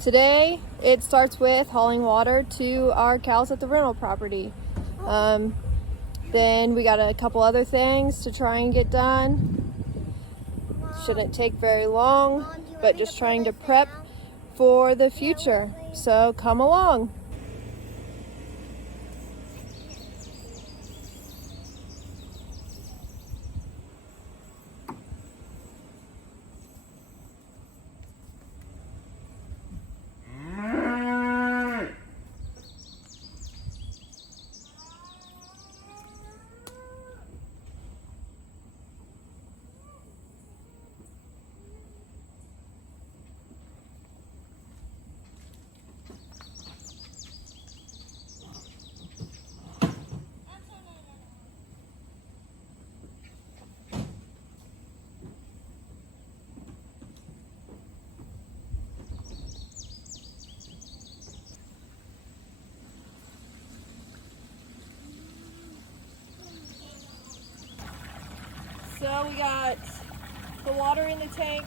Today, it starts with hauling water to our cows at the rental property. Then we got a couple other things to try and get done. Shouldn't take very long, but just trying to prep for the future. So come along. So we got the water in the tank.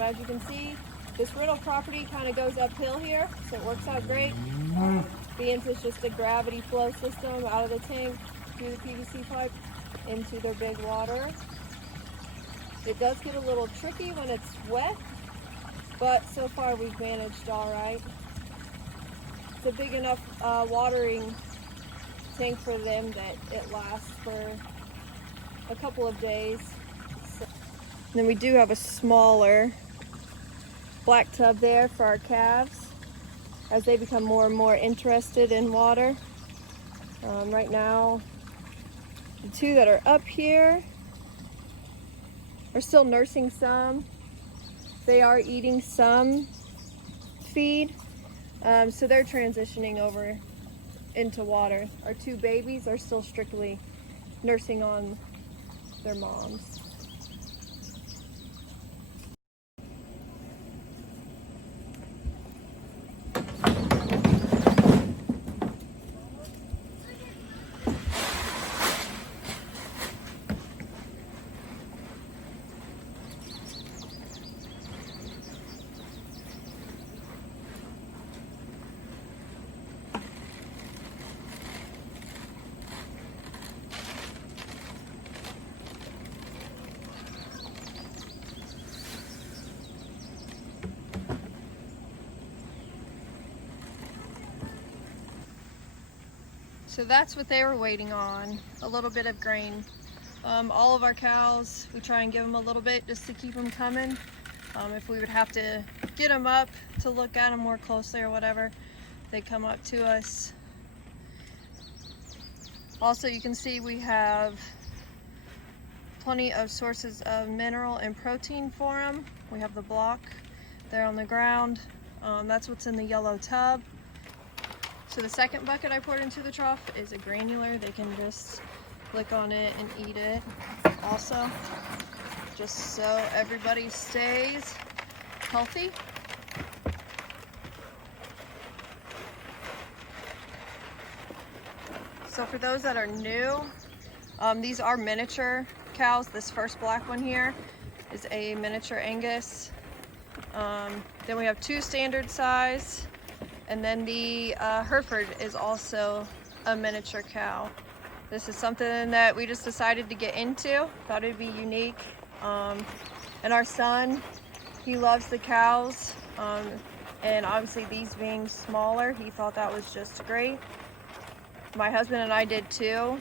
As you can see, this rental property kind of goes uphill here, so it works out great. Being it's just a gravity flow system out of the tank through the PVC pipe into their big water. It does get a little tricky when it's wet, but so far we've managed all right. It's a big enough watering tank for them that it lasts for a couple of days. Then we do have a smaller black tub there for our calves as they become more and more interested in water. Right now, the two that are up here are still nursing some. They are eating some feed, so they're transitioning over into water. Our two babies are still strictly nursing on their moms. So that's what they were waiting on, a little bit of grain. All of our cows, we try and give them a little bit just to keep them coming. If we would have to get them up to look at them more closely or whatever, they come up to us. Also, you can see we have plenty of sources of mineral and protein for them. We have the block there on the ground. That's what's in the yellow tub. So the second bucket I poured into the trough is a granular. They can just lick on it and eat it also, just so everybody stays healthy. So for those that are new, these are miniature cows. This first black one here is a miniature Angus. Then we have two standard size. And then the Hereford is also a miniature cow. This is something that we just decided to get into. Thought it'd be unique. And our son, he loves the cows. And obviously these being smaller, he thought that was just great. My husband and I did too.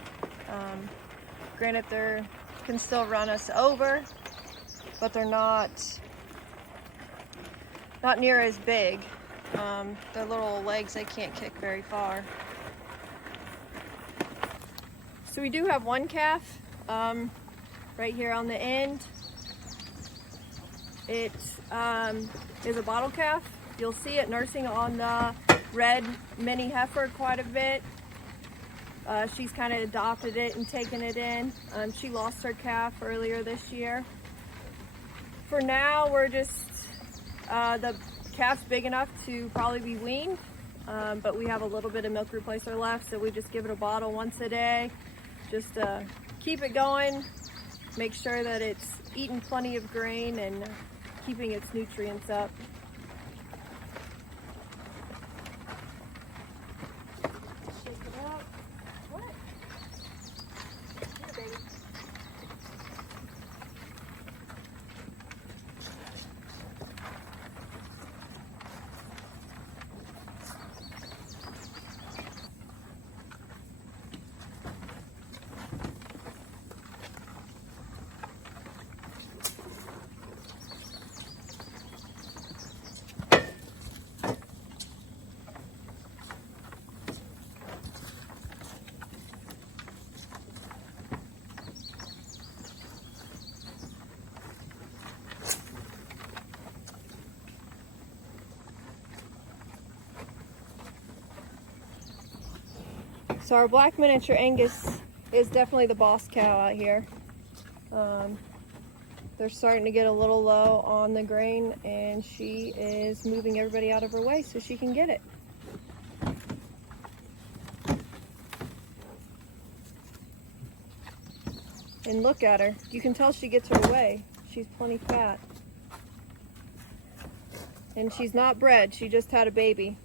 Granted, they can still run us over, but they're not near as big. Their little legs, they can't kick very far. So we do have one calf right here on the end. It is a bottle calf. You'll see it nursing on the red mini heifer quite a bit. She's kind of adopted it and taken it in. She lost her calf earlier this year. For now, we're just, the calf's big enough to probably be weaned, but we have a little bit of milk replacer left, so we just give it a bottle once a day, just to keep it going, make sure that it's eating plenty of grain and keeping its nutrients up. So our black miniature Angus is definitely the boss cow out here. They're starting to get a little low on the grain, and she is moving everybody out of her way so she can get it. And look at her. You can tell she gets her way. She's plenty fat. And she's not bred, she just had a baby.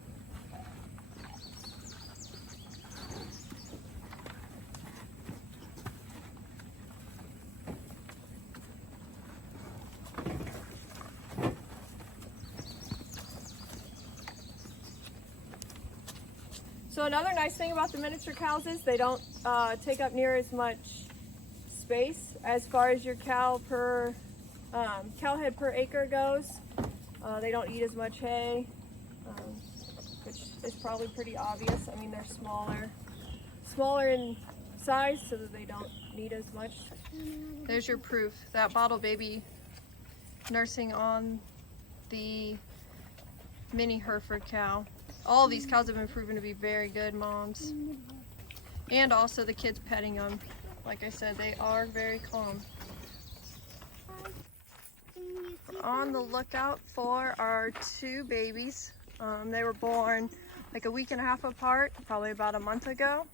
So another nice thing about the miniature cows is they don't take up near as much space as far as your cow head per acre goes. They don't eat as much hay, which is probably pretty obvious. I mean, they're smaller in size so that they don't need as much. There's your proof. That bottle baby nursing on the mini Hereford cow. All of these cows have been proven to be very good moms. And also the kids petting them. Like I said, they are very calm. We're on the lookout for our two babies. They were born like a week and a half apart, probably about a month ago.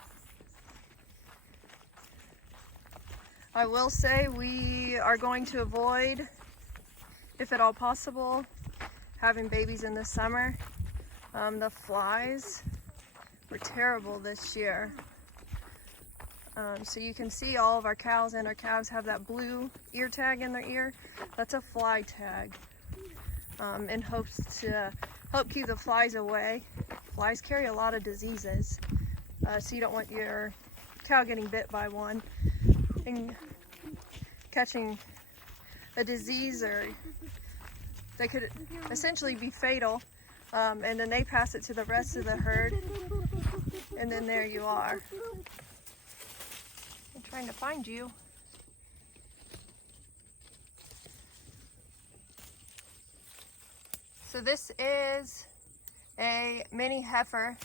I will say we are going to avoid, if at all possible, having babies in the summer. The flies were terrible this year. So you can see all of our cows and our calves have that blue ear tag in their ear. That's a fly tag, in hopes to help keep the flies away. Flies carry a lot of diseases, so you don't want your cow getting bit by one and catching a disease, or they could essentially be fatal. And then they pass it to the rest of the herd, and then there you are. I'm trying to find you. So this is a mini heifer.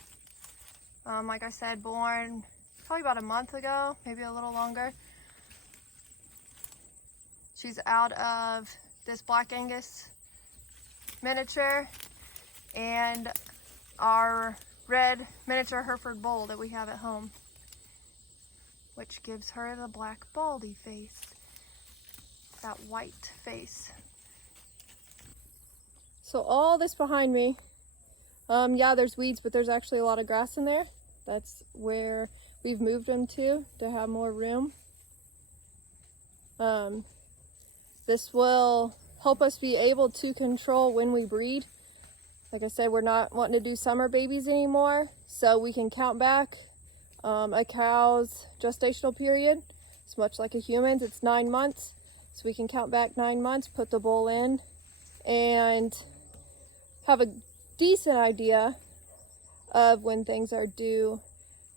Like I said, born probably about a month ago, maybe a little longer. She's out of this Black Angus miniature and our red miniature Hereford bull that we have at home, which gives her the black baldy face, that white face. So all this behind me, yeah, there's weeds, but there's actually a lot of grass in there. That's where we've moved them to have more room. This will help us be able to control when we breed. Like I said, we're not wanting to do summer babies anymore, so we can count back a cow's gestational period. It's much like a human's, it's 9 months. So we can count back 9 months, put the bull in, and have a decent idea of when things are due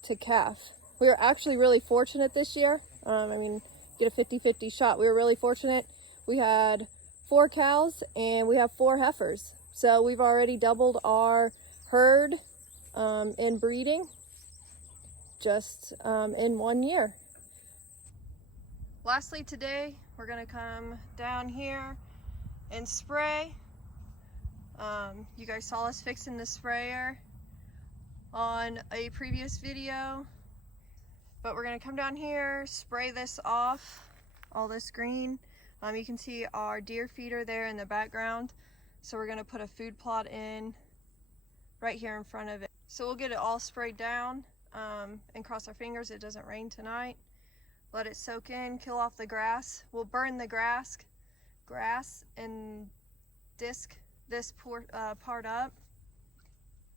to calf. We were actually really fortunate this year. I mean, get a 50-50 shot. We were really fortunate. We had 4 cows and we have 4 heifers. So we've already doubled our herd in breeding just in 1 year. Lastly today, we're gonna come down here and spray. You guys saw us fixing the sprayer on a previous video, but we're gonna come down here, spray this off, all this green. You can see our deer feeder there in the background. So we're gonna put a food plot in right here in front of it. So we'll get it all sprayed down and cross our fingers it doesn't rain tonight. Let it soak in, kill off the grass. We'll burn the grass and disc this part up.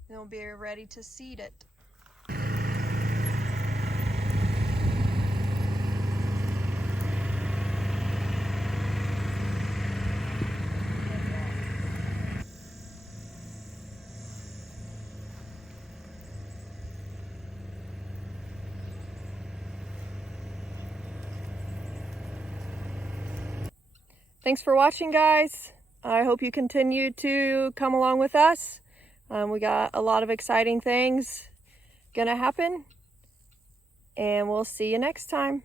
Then we'll be ready to seed it. Thanks for watching, guys. I hope you continue to come along with us. We got a lot of exciting things gonna happen, and we'll see you next time.